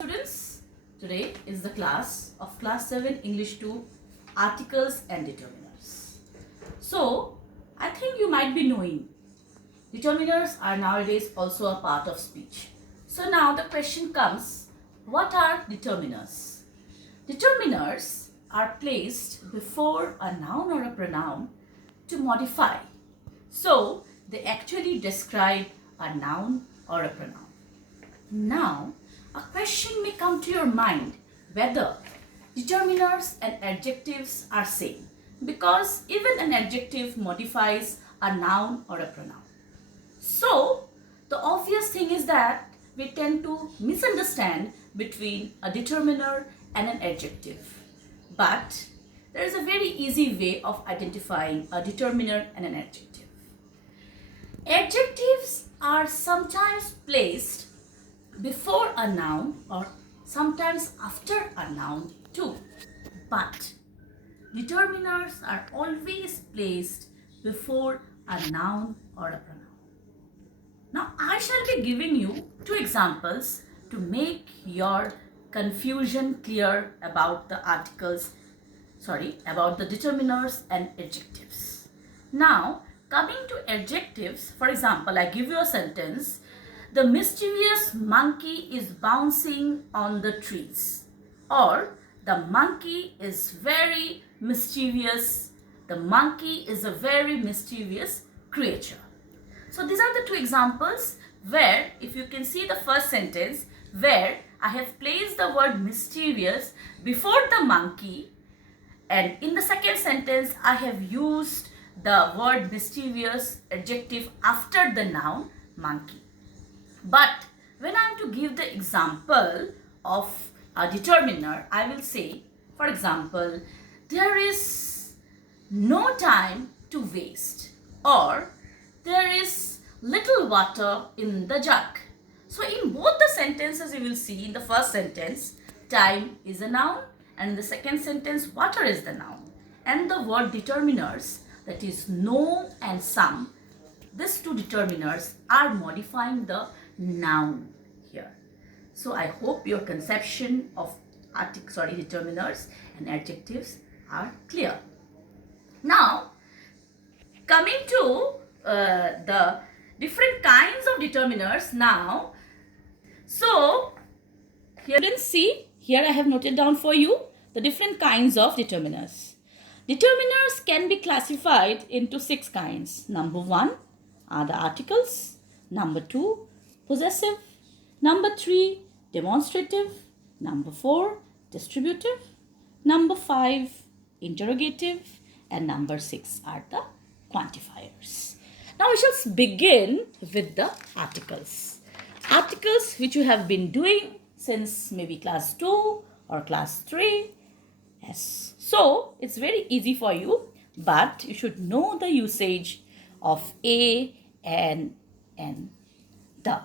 Students, today is the class of class 7 English 2 articles and determiners. So, I think you might be knowing determiners are nowadays also a part of speech. So now the question comes, what are determiners? Determiners are placed before a noun or a pronoun to modify. So they actually describe a noun or a pronoun. Now, a question may come to your mind whether determiners and adjectives are same, because even an adjective modifies a noun or a pronoun. So, the obvious thing is that we tend to misunderstand between a determiner and an adjective. But there is a very easy way of identifying a determiner and an adjective. Adjectives are sometimes placed before a noun or sometimes after a noun too. But determiners are always placed before a noun or a pronoun. Now I shall be giving you two examples to make your confusion clear about the about the determiners and adjectives. Now, coming to adjectives, for example, I give you a sentence, the mischievous monkey is bouncing on the trees. Or, the monkey is very mischievous. The monkey is a very mischievous creature. So these are the two examples where, if you can see the first sentence, where I have placed the word mischievous before the monkey, and in the second sentence I have used the word mischievous adjective after the noun monkey. But when I am to give the example of a determiner, I will say, for example, there is no time to waste, or there is little water in the jug. So in both the sentences you will see, in the first sentence time is a noun, and in the second sentence water is the noun. And the word determiners, that is no and some, these two determiners are modifying the noun here. So I hope your conception of determiners and adjectives are clear. Now, coming to the different kinds of determiners now. So, here you can see, here I have noted down for you the different kinds of determiners. Determiners can be classified into 6 kinds. Number 1 are the articles. Number 2, possessive. Number 3, demonstrative. Number 4, distributive. Number 5, interrogative. And number 6 are the quantifiers. Now we shall begin with the articles. Articles which you have been doing since maybe class 2 or class 3. Yes. So it's very easy for you, but you should know the usage of a and the.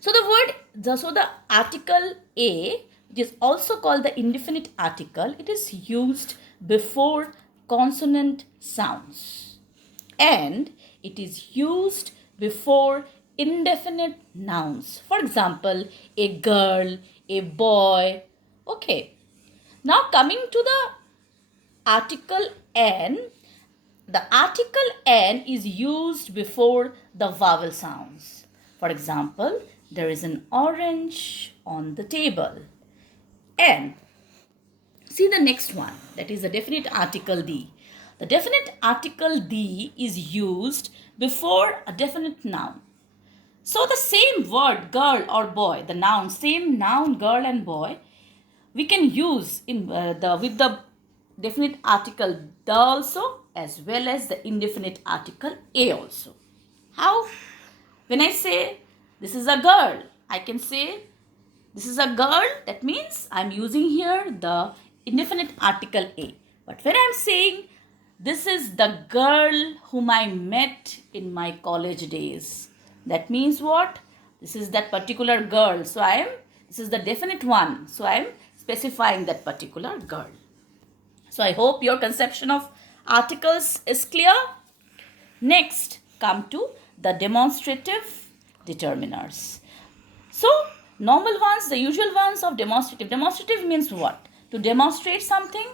So the article a, which is also called the indefinite article, it is used before consonant sounds, and it is used before indefinite nouns. For example, a girl, a boy. Okay. Now coming to the article an, the article an is used before the vowel sounds. For example, there is an orange on the table. And see the next one, that is the definite article the. The definite article the is used before a definite noun. So the same word girl or boy, the noun, same noun girl and boy, we can use in with the definite article the also, as well as the indefinite article a also. How? When I say this is a girl, I can say this is a girl. That means I'm using here the indefinite article a. But when I'm saying this is the girl whom I met in my college days, that means what? This is that particular girl. So this is the definite one. So I am specifying that particular girl. So I hope your conception of articles is clear. Next, come to the demonstrative determiners. So Normal ones, the usual ones of demonstrative. Demonstrative means what? To demonstrate something,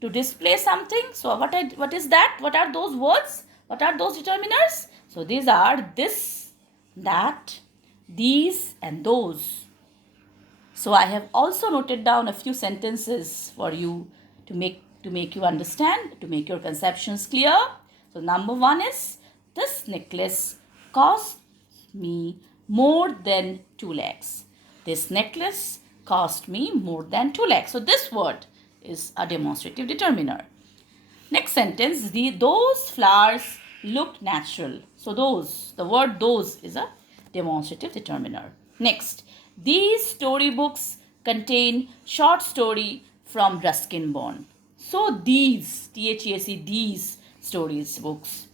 to display something. So what is that? What are those words? What are those determiners? So these are this, that, these and those. So I have also noted down a few sentences for you to make you understand, to make your conceptions clear. So number 1 is, this necklace cost me more than 2 lakhs. This necklace cost me more than 2 lakhs. So this word is a demonstrative determiner. Next sentence, those flowers look natural. So those, the word those is a demonstrative determiner. Next, these storybooks contain short story from Ruskin Bond. So these, THEAC, these stories books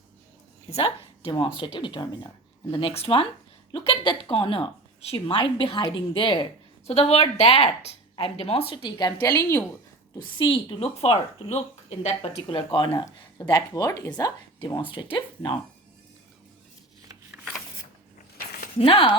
is a demonstrative determiner. And the next one, look at that corner. She might be hiding there. So the word that, I'm demonstrative, I'm telling you to see, to look in that particular corner. So that word is a demonstrative noun. Now,